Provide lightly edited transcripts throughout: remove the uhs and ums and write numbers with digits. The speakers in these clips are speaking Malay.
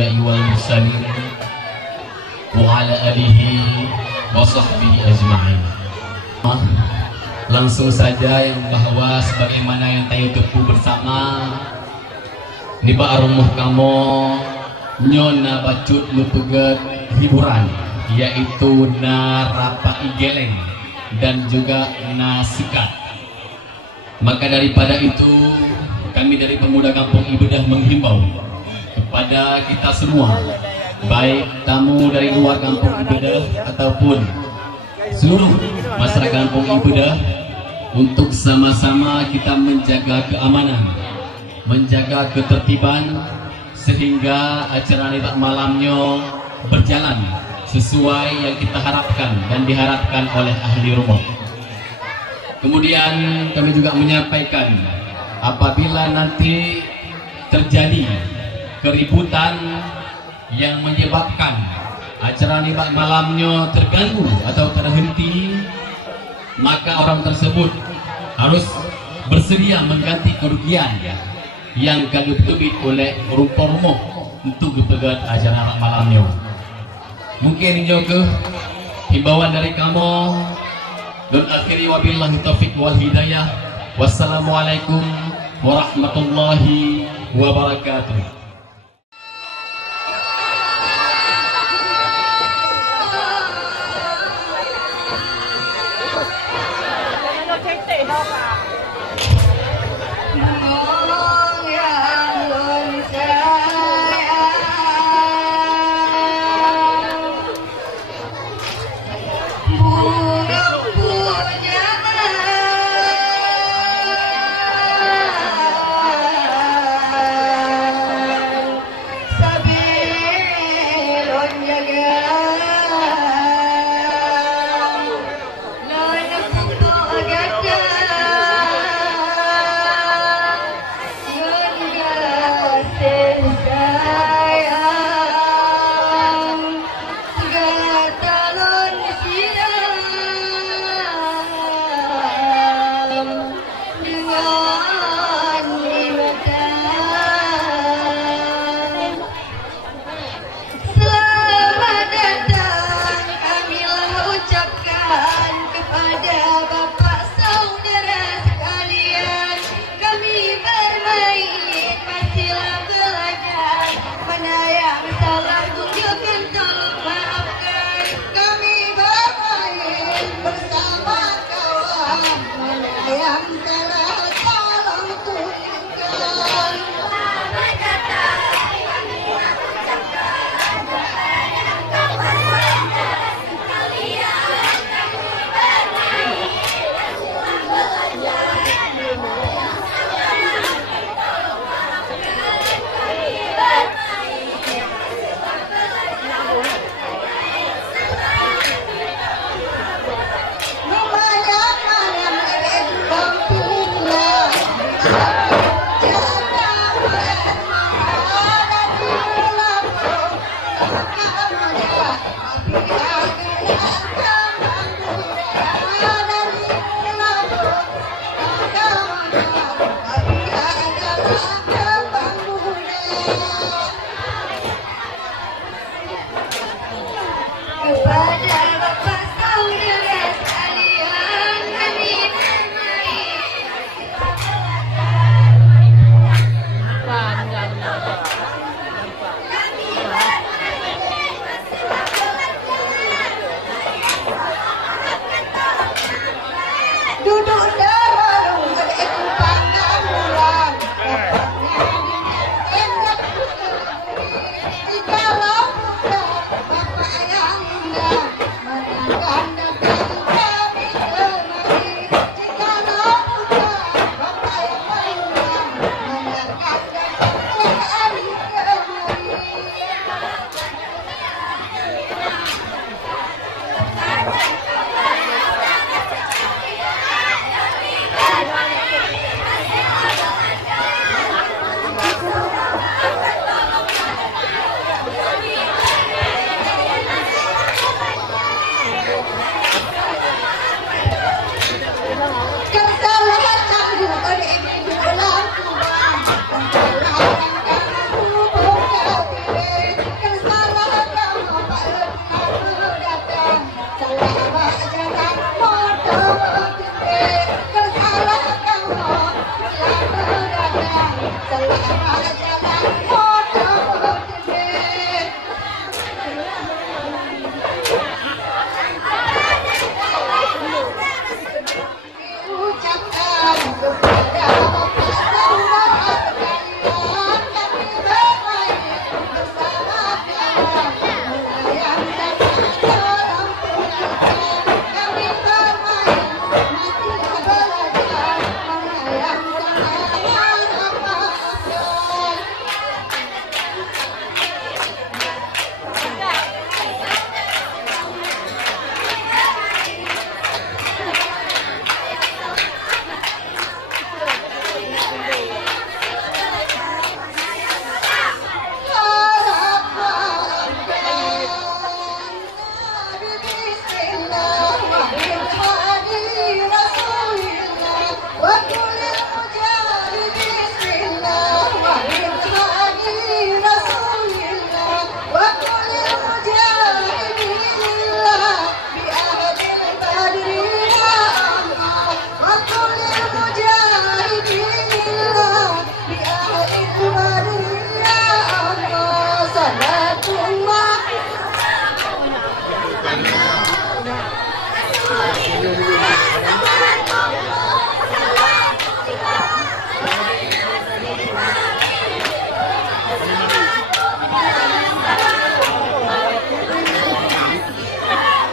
anbiya'i wal mursalin wa ala alihi wa sahbihi ajma'in. Langsung saja yang bahwa sebagaimana yang tayo tepu bersama ni ba arumuh kamo nyona bacut lupeget hiburan, yaitu na rapa igeleng dan juga na sikat. Maka daripada itu kami dari Pemuda Kampung Ibadah menghimbau kepada kita semua, baik tamu dari luar Kampung Ibadah ataupun seluruh masyarakat Kampung Ibadah, untuk sama-sama kita menjaga keamanan, menjaga ketertiban, sehingga acara nita malamnya berjalan sesuai yang kita harapkan dan diharapkan oleh ahli rumah. Kemudian kami juga menyampaikan, apabila nanti terjadi keributan yang menyebabkan acara nita malamnya terganggu atau terhenti, maka orang tersebut harus bersedia mengganti kerugian yang diberi oleh rumah untuk kepegat acara malamnya. Mungkin ini ke himbauan dari kamu, dan akhiri wabillahi taufiq wal hidayah. Wassalamualaikum warahmatullahi wabarakatuh.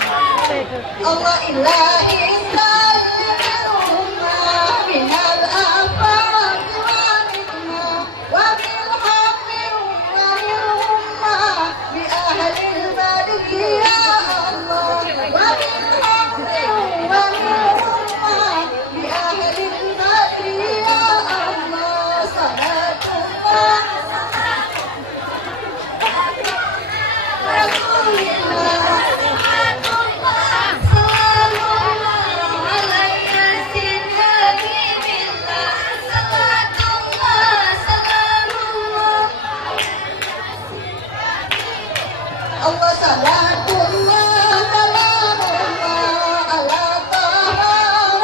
Allah ilahi sallimilumma minal afaq wa nikma wa bil hamdi wa ilumma bi ahlil badri ya Allah wa bil hamdi wa ilumma bi ahlil badri ya Allah salatullah Rasulillah Allah salatullah salamullah ala taha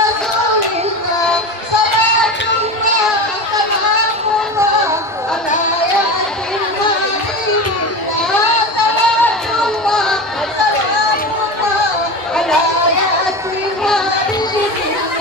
rasulillah salatullah salamullah ala yasin habibillah salatullah salamullah ala yasin habibillah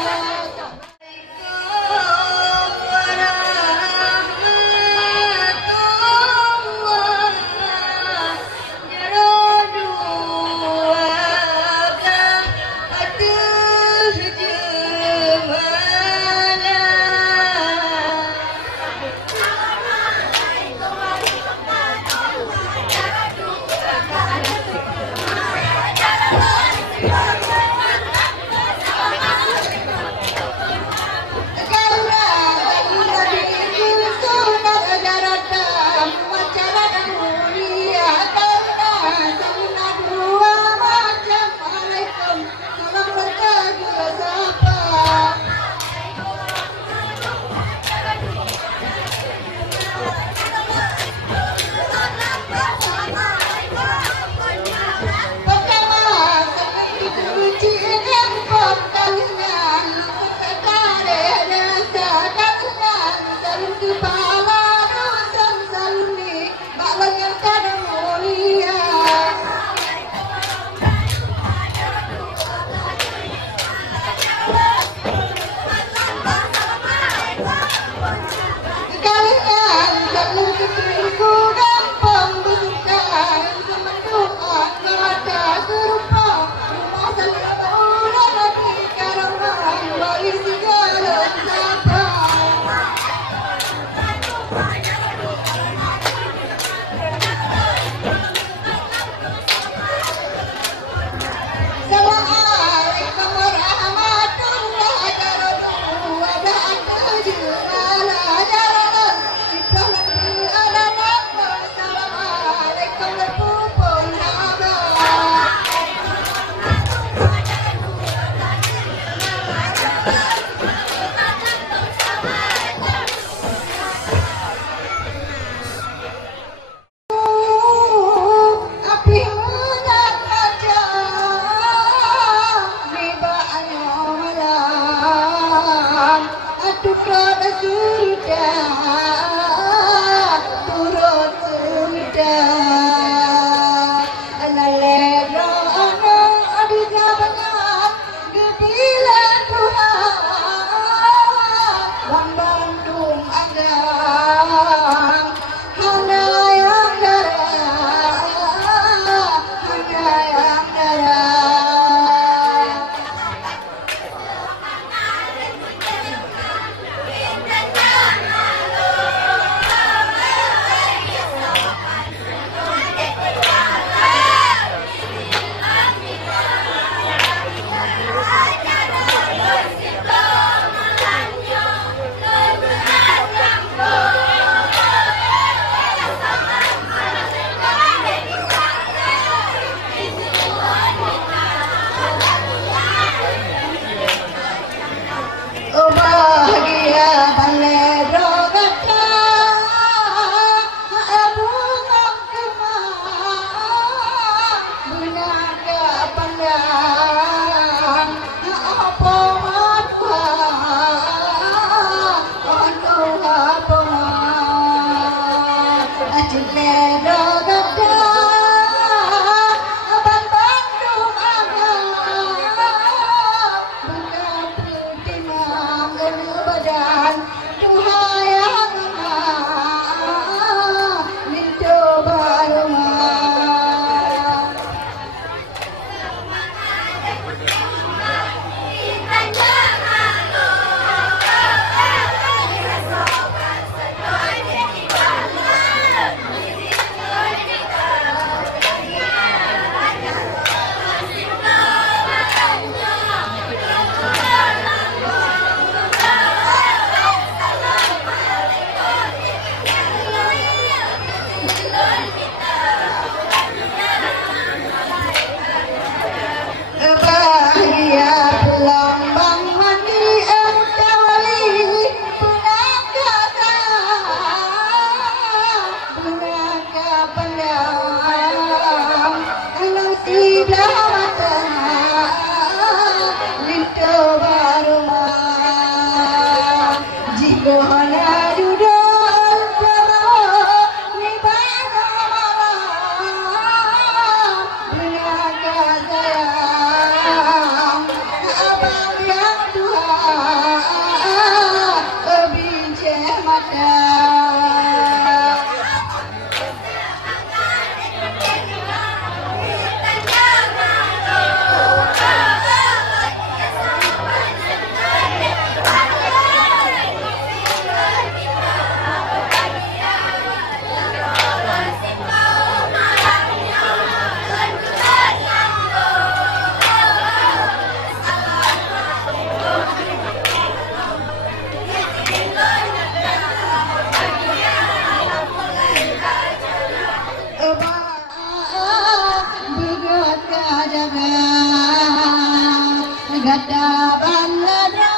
gada banado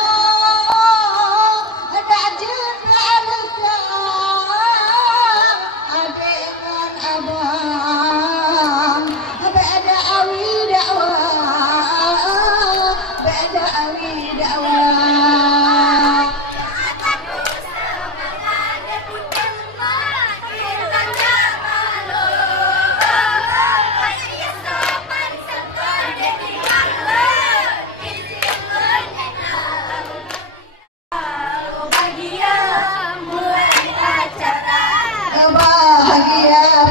ada juta rasa dengan abang beda awi dakwah beda awi dakwah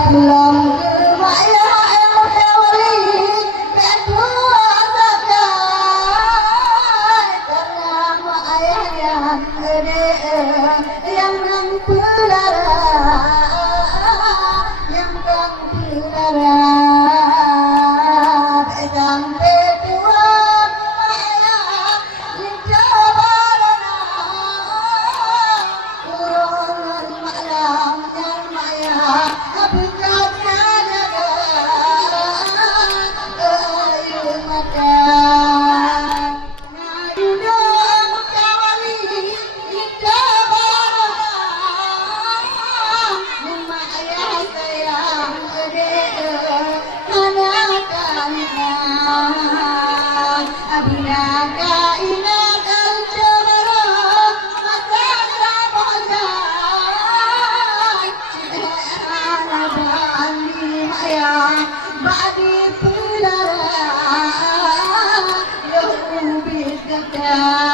pulang ke mak yang wali kedua sakai karena mak ayah yang mempelara sampai tua ayah dijabarana urungan malam yang maya Badi pelara, yo ubis gada.